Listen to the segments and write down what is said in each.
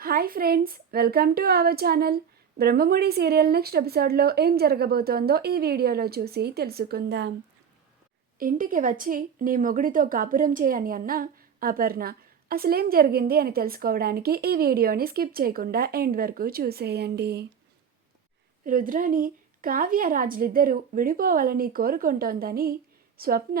Hi friends, welcome to our channel. Brahmamudi serial next ఎపిసోడ్లో ఏం జరగబోతోందో ఈ వీడియోలో చూసి తెలుసుకుందాం. ఇంటికి వచ్చి నీ మొగుడితో కాపురం చేయని అన్న అపర్ణ అసలేం జరిగింది అని తెలుసుకోవడానికి ఈ వీడియోని స్కిప్ చేయకుండా ఎండ్ వరకు చూసేయండి. రుద్రాని కావ్య రాజులిద్దరూ విడిపోవాలని కోరుకుంటోందని స్వప్న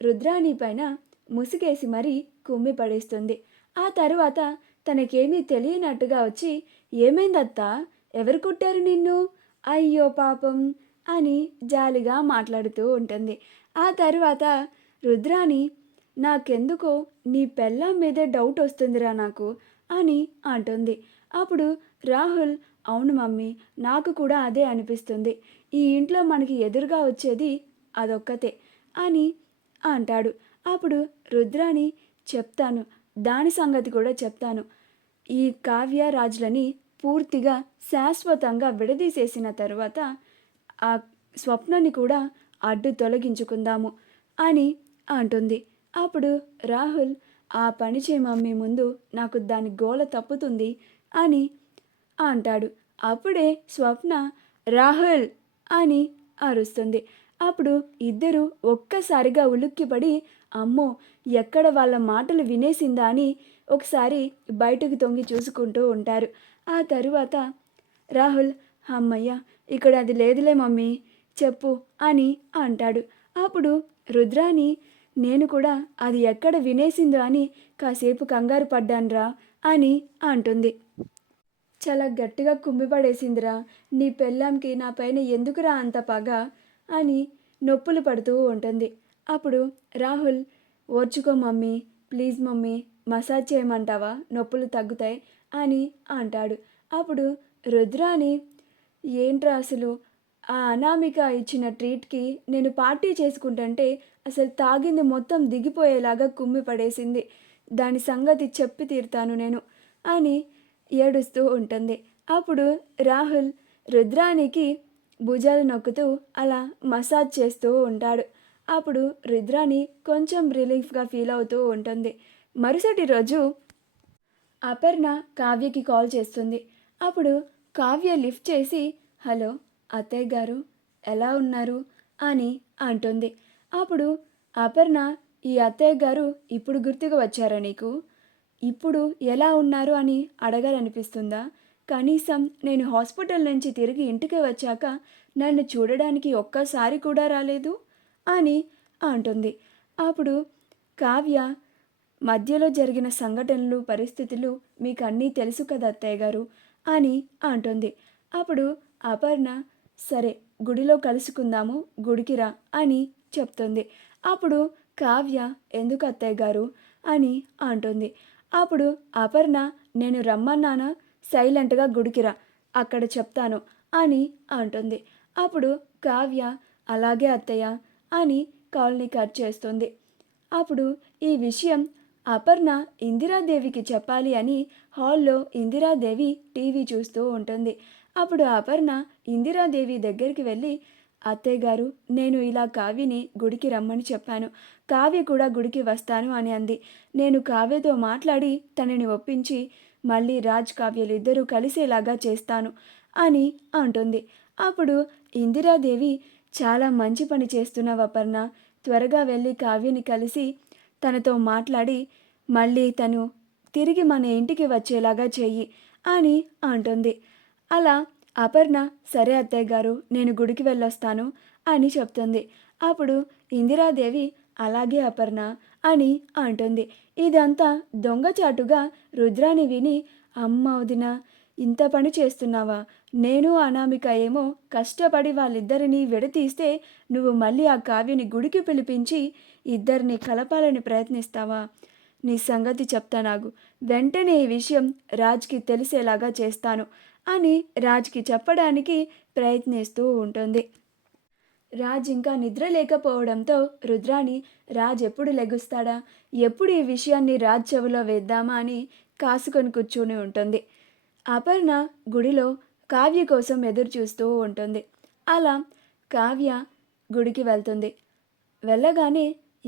రుద్రాని పైన ముసుగేసి మరీ కుమ్మి పడేస్తుంది. ఆ తరువాత తనకేమీ తెలియనట్టుగా వచ్చి, ఏమైందత్తా, ఎవరు కుట్టారు నిన్ను, అయ్యో పాపం అని జాలిగా మాట్లాడుతూ ఉంటుంది. ఆ తరువాత రుద్రాని, నాకెందుకో నీ పెళ్ళాం మీదే డౌట్ వస్తుందిరా నాకు అని అంటుంది. అప్పుడు రాహుల్, అవును మమ్మీ, నాకు కూడా అదే అనిపిస్తుంది. ఈ ఇంట్లో మనకి ఎదురుగా వచ్చేది అదొక్కతే అని అంటాడు. అప్పుడు రుద్రాని, చెప్తాను, దాని సంగతి కూడా చెప్తాను. ఈ కావ్య రాజులని పూర్తిగా శాశ్వతంగా విడదీసేసిన తరువాత ఆ స్వప్నని కూడా అడ్డు తొలగించుకుందాము అని అంటుంది. అప్పుడు రాహుల్, ఆ పని చేయి మమ్మీ, ముందు నాకు దాని గోల తప్పుతుంది అని అంటాడు. అప్పుడే స్వప్న రాహుల్ అని అరుస్తుంది. అప్పుడు ఇద్దరు ఒక్కసారిగా ఉలిక్కిపడి, అమ్మో, ఎక్కడ వాళ్ళ మాటలు వినేసిందా అని ఒకసారి బయటకు తొంగి చూసుకుంటూ ఉంటారు. ఆ తరువాత రాహుల్, అమ్మయ్య, ఇక్కడ అది లేదులే మమ్మీ, చెప్పు అని అంటాడు. అప్పుడు రుద్రాని, నేను కూడా అది ఎక్కడ వినేసిందో అని కాసేపు కంగారు పడ్డాన్రా అని అంటుంది. చాలా గట్టిగా కుమ్మిపడేసిందిరా, నీ పెళ్ళాంకి నా పైన ఎందుకురా అంత పగ అని నొప్పులు పడుతూ ఉంటుంది. అప్పుడు రాహుల్, ఓర్చుకో మమ్మీ, ప్లీజ్ మమ్మీ, మసాజ్ చేయమంటావా, నొప్పులు తగ్గుతాయి అని అంటాడు. అప్పుడు రుద్రాని, ఏంట్రా అసలు, ఆ అనామిక ఇచ్చిన ట్రీట్కి నేను పార్టీ చేసుకుంటుంటే అసలు తాగింది మొత్తం దిగిపోయేలాగా కుమ్మి పడేసింది. దాని సంగతి చెప్పి తీరుతాను నేను అని ఏడుస్తూ ఉంటుంది. అప్పుడు రాహుల్ రుద్రానికి భుజాలు నొక్కుతూ అలా మసాజ్ చేస్తూ ఉంటాడు. అప్పుడు రుద్రాని కొంచెం రిలీఫ్గా ఫీల్ అవుతూ ఉంటుంది. మరుసటి రోజు అపర్ణ కావ్యకి కాల్ చేస్తుంది. అప్పుడు కావ్య లిఫ్ట్ చేసి, హలో అత్తయ్య గారు, ఎలా ఉన్నారు అని అంటుంది. అప్పుడు అపర్ణ, ఈ అత్తయ్య గారు ఇప్పుడు గుర్తుకు వచ్చారా నీకు, ఇప్పుడు ఎలా ఉన్నారు అని అడగాలనిపిస్తుందా, కనీసం నేను హాస్పిటల్ నుంచి తిరిగి ఇంటికి వచ్చాక నన్ను చూడడానికి ఒక్కసారి కూడా రాలేదు అని అంటుంది. అప్పుడు కావ్య, మధ్యలో జరిగిన సంఘటనలు, పరిస్థితులు మీకు అన్నీ తెలుసు కదా అత్తయ్య గారు అని అంటుంది. అప్పుడు అపర్ణ, సరే గుడిలో కలుసుకుందాము, గుడికి రా అని చెప్తుంది. అప్పుడు కావ్య, ఎందుకు అత్తయ్య గారు అని అంటుంది. అప్పుడు అపర్ణ, నేను రమ్మన్నానా, సైలెంట్గా గుడికి రా, అక్కడ చెప్తాను అని అంటుంది. అప్పుడు కావ్య, అలాగే అత్తయ్య అని కాల్ని కట్ చేస్తుంది. అప్పుడు ఈ విషయం అపర్ణ ఇందిరాదేవికి చెప్పాలి అని హాల్లో ఇందిరాదేవి టీవీ చూస్తూ ఉంటుంది. అప్పుడు అపర్ణ ఇందిరాదేవి దగ్గరికి వెళ్ళి, అత్తయ్య గారు, నేను ఇలా కావ్యని గుడికి రమ్మని చెప్పాను, కావ్య కూడా గుడికి వస్తాను అని అంది. నేను కావ్యతో మాట్లాడి తనని ఒప్పించి మళ్ళీ రాజ్ కావ్యలు ఇద్దరూ కలిసేలాగా చేస్తాను అని అంటుంది. అప్పుడు ఇందిరాదేవి, చాలా మంచి పని చేస్తున్నావు అపర్ణ, త్వరగా వెళ్ళి కావ్యని కలిసి తనతో మాట్లాడి మళ్ళీ తను తిరిగి మన ఇంటికి వచ్చేలాగా చెయ్యి అని అంటుంది. అలా అపర్ణ, సరే అత్తయ్య గారు, నేను గుడికి వెళ్ళొస్తాను అని చెప్తుంది. అప్పుడు ఇందిరాదేవి, అలాగే అపర్ణ అని అంటుంది. ఇదంతా దొంగచాటుగా రుద్రాని విని, అమ్మ వదిన, ఇంత పని చేస్తున్నావా, నేను అనామిక ఏమో కష్టపడి వాళ్ళిద్దరినీ విడతీస్తే నువ్వు మళ్ళీ ఆ కావ్యని గుడికి పిలిపించి ఇద్దరిని కలపాలని ప్రయత్నిస్తావా, నీ సంగతి చెప్తానాగు, వెంటనే ఈ విషయం రాజ్కి తెలిసేలాగా చేస్తాను అని రాజ్కి చెప్పడానికి ప్రయత్నిస్తూ ఉంటుంది. రాజ్ ఇంకా నిద్ర లేకపోవడంతో రుద్రాని, రాజ్ ఎప్పుడు లెగుస్తాడా, ఎప్పుడు ఈ విషయాన్ని రాజ్ చెవిలో వేద్దామా అని కాసుకొని కూర్చుని ఉంటుంది. అపర్ణ గుడిలో కావ్య కోసం ఎదురు చూస్తూ ఉంటుంది. అలా కావ్య గుడికి వెళ్తుంది. వెళ్ళగానే,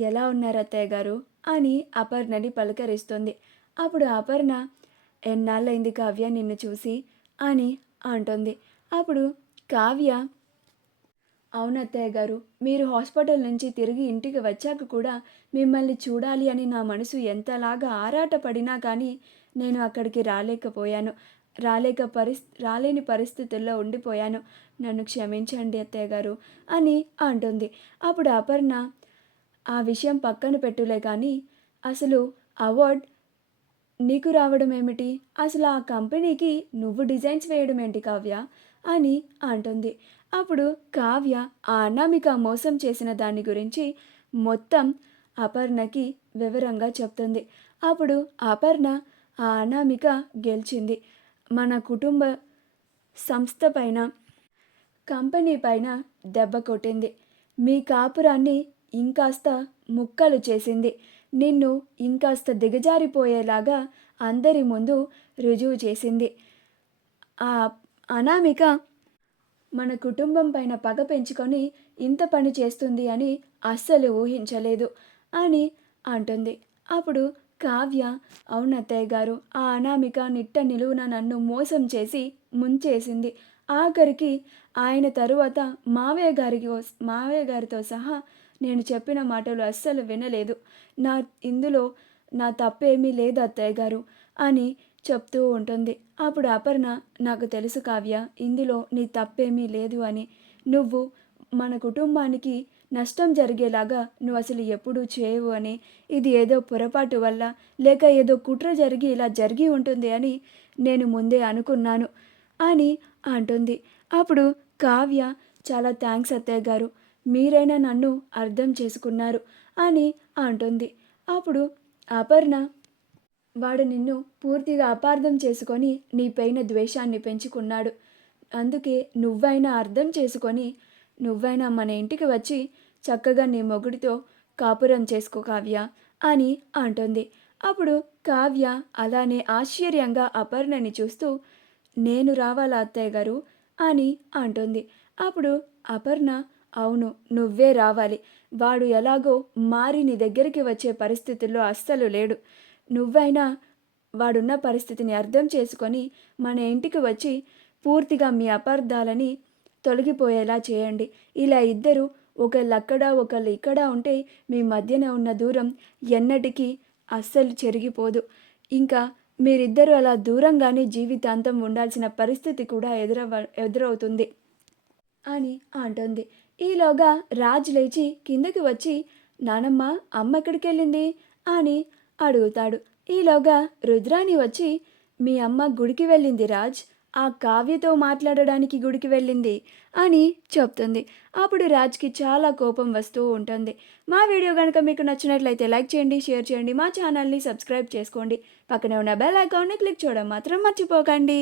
ఎలా ఉన్నారు అత్తయ్య గారు అని అపర్ణని పలకరిస్తుంది. అప్పుడు అపర్ణ, ఎన్నాళ్ళైంది కావ్య నిన్ను చూసి అని అంటుంది. అప్పుడు కావ్య, అవును అత్తయ్య గారు, మీరు హాస్పిటల్ నుంచి తిరిగి ఇంటికి వచ్చాక కూడా మిమ్మల్ని చూడాలి అని నా మనసు ఎంతలాగా ఆరాటపడినా కానీ నేను అక్కడికి రాలేకపోయాను. రాలేని పరిస్థితుల్లో ఉండిపోయాను. నన్ను క్షమించండి అత్తయ్య గారు అని అంటుంది. అప్పుడు అపర్ణ, ఆ విషయం పక్కన పెట్టులే కానీ అసలు అవార్డ్ నీకు రావడం ఏమిటి? అసలు ఆ కంపెనీకి నువ్వు డిజైన్స్ వేయడం ఏంటి కావ్య అని అంటుంది. అప్పుడు కావ్య ఆ అనామిక మోసం చేసిన దాని గురించి మొత్తం అపర్ణకి వివరంగా చెప్తుంది. అప్పుడు అపర్ణ, ఆ అనామిక గెలిచింది. మన కుటుంబ సంస్థ పైన, కంపెనీ పైన దెబ్బ కొట్టింది. మీ కాపురాన్ని ఇంకాస్త ముక్కలు చేసింది. నిన్ను ఇంకాస్త దిగజారిపోయేలాగా అందరి ముందు రుజువు చేసింది. ఆ అనామిక మన కుటుంబం పైన పగ పెంచుకొని ఇంత పని చేస్తుంది అని అస్సలు ఊహించలేదు అని అంటుంది. అప్పుడు కావ్య, అవునత్తయ్య గారు, ఆ అనామిక నిట్ట నిలువున నన్ను మోసం చేసి ముంచేసింది. ఆఖరికి ఆయన తరువాత మావయ్య గారితో సహా నేను చెప్పిన మాటలు అస్సలు వినలేదు. ఇందులో నా తప్పేమీ లేదు అత్తయ్య గారు అని చెప్తూ ఉంటుంది. అప్పుడు అపర్ణ, నాకు తెలుసు కావ్య, ఇందులో నీ తప్పేమీ లేదు అని. నువ్వు మన కుటుంబానికి నష్టం జరిగేలాగా నువ్వు అసలు ఎప్పుడూ చేయవు అని, ఇది ఏదో పొరపాటు వల్ల లేక ఏదో కుట్ర జరిగి ఇలా జరిగి ఉంటుంది అని నేను ముందే అనుకున్నాను అని అంటుంది. అప్పుడు కావ్య, చాలా థ్యాంక్స్ అత్తయ్య గారు, మీరైనా నన్ను అర్థం చేసుకున్నారు అని అంటుంది. అప్పుడు అపర్ణ, వాడు నిన్ను పూర్తిగా అపార్థం చేసుకొని నీపైన ద్వేషాన్ని పెంచుకున్నాడు. అందుకే నువ్వైనా అర్థం చేసుకొని నువ్వైనా మన ఇంటికి వచ్చి చక్కగా నీ మొగుడితో కాపురం చేసుకో కావ్య అని అంటుంది. అప్పుడు కావ్య అలానే ఆశ్చర్యంగా అపర్ణని చూస్తూ, నేను రావాలా అత్తయ్య గారు అని అంటుంది. అప్పుడు అపర్ణ, అవును, నువ్వే రావాలి. వాడు ఎలాగో మారి నీ దగ్గరికి వచ్చే పరిస్థితుల్లో అస్సలు లేడు. నువ్వైనా వాడున్న పరిస్థితిని అర్థం చేసుకొని మన ఇంటికి వచ్చి పూర్తిగా మీ అపార్థాలని తొలగిపోయేలా చేయండి. ఇలా ఇద్దరు ఒకళ్ళక్కడ ఒకళ్ళు ఇక్కడ ఉంటే మీ మధ్యన ఉన్న దూరం ఎన్నటికీ అస్సలు చెరిగిపోదు. ఇంకా మీరిద్దరూ అలా దూరంగానే జీవితాంతం ఉండాల్సిన పరిస్థితి కూడా ఎదురవుతుంది అని అంటుంది. ఈలోగా రాజ్ లేచి కిందకి వచ్చి, నానమ్మ, అమ్మ ఎక్కడికి వెళ్ళింది అని అడుగుతాడు. ఈలోగా రుద్రాణి వచ్చి, మీ అమ్మ గుడికి వెళ్ళింది రాజ్, ఆ కావ్యతో మాట్లాడడానికి గుడికి వెళ్ళింది అని చెప్తుంది. అప్పుడు రాజ్కి చాలా కోపం వస్తూ ఉంటుంది. మా వీడియో కనుక మీకు నచ్చినట్లయితే లైక్ చేయండి, షేర్ చేయండి, మా ఛానల్ని సబ్స్క్రైబ్ చేసుకోండి, పక్కనే ఉన్న బెల్ ఐకాన్ని క్లిక్ చేయడం మాత్రం మర్చిపోకండి.